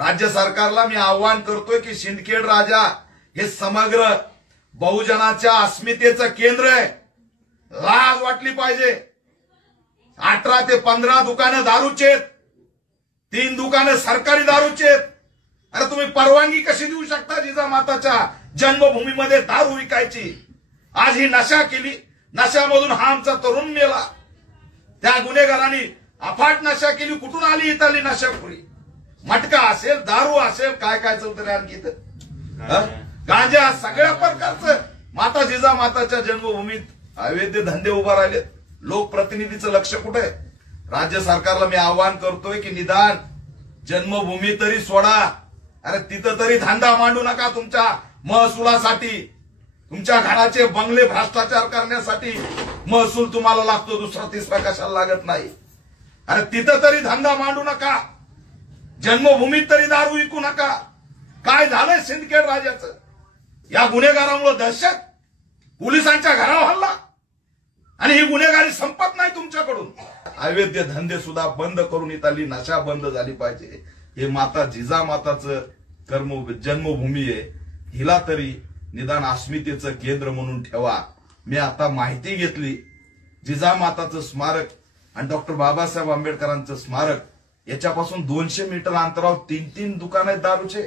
राज्य सरकारला मी आव्हान करतोय की सिंदखेड राजा हे समग्र बहुजनाच्या अस्मितेचं केंद्र आहे। लाज वाटली पाहिजे। 18 ते 15 दुकानं दारूचे, 3 दुकानं सरकारी दारूचे। अरे तुम्ही परवानगी कशी देऊ शकता जिजामाताच्या जन्मभूमीमध्ये दारू विकायची? आज ही नशा केली, नशामधून हा आमचा तरुण मेला। त्या गुन्हेगारांनी अफाट नशा केली। कुठून आली इथली नशाखोरी? मटका असेल, दारू असेल, काय काय चालतं रे आणखी इथं? गांजा, सगळ्या प्रकारचं माता जिजामाताच्या जन्मभूमीत अवैध धंदे उभा राहिलेत। लोकप्रतिनिधीचं लक्ष कुठे? राज्य सरकारला मी आवाहन करतोय की निदान जन्मभूमी तरी सोडा। अरे तिथं तरी धंदा मांडू नका तुमच्या महसुलासाठी। तुमच्या घराचे बंगले भ्रष्टाचार करण्यासाठी महसूल तुम्हाला लागतो, दुसरा तिसरा कशाला लागत नाही। अरे तिथं तरी धंदा मांडू नका, जन्मभूमीत तरी दारू विकू नका। काय झालंय सिंदखेड राजाचं? या गुन्हेगारांमुळे दहशत, पोलिसांच्या घरावर हल्ला, आणि ही गुन्हेगारी संपत नाही तुमच्याकडून। अवैध धंदे सुद्धा बंद करून इथली नशा बंद झाली पाहिजे। हे माता जिजामाताचं जन्मभूमी आहे, हिला तरी निदान अस्मितेचं केंद्र म्हणून ठेवा। मी आता माहिती घेतली, जिजामाताचं स्मारक आणि डॉक्टर बाबासाहेब आंबेडकरांचं स्मारक याच्यापासून 200 मीटर अंतरावर 3-3 दुकानं आहेत दारूचे।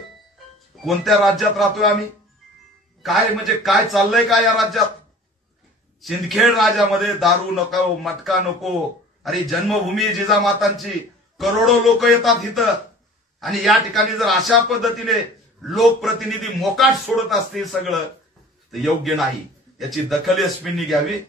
कोणत्या राज्यात राहतोय आम्ही? काय म्हणजे काय चाललंय का या राज्यात? सिंदखेड राजामध्ये दारू नको, मटका नको। अरे जन्मभूमी जिजामातांची, करोडो लोक येतात इथं, आणि या ठिकाणी जर अशा पद्धतीने लोकप्रतिनिधी मोकाट सोडत असतील सगळं, तर योग्य नाही। याची दखल एसपींनी घ्यावी।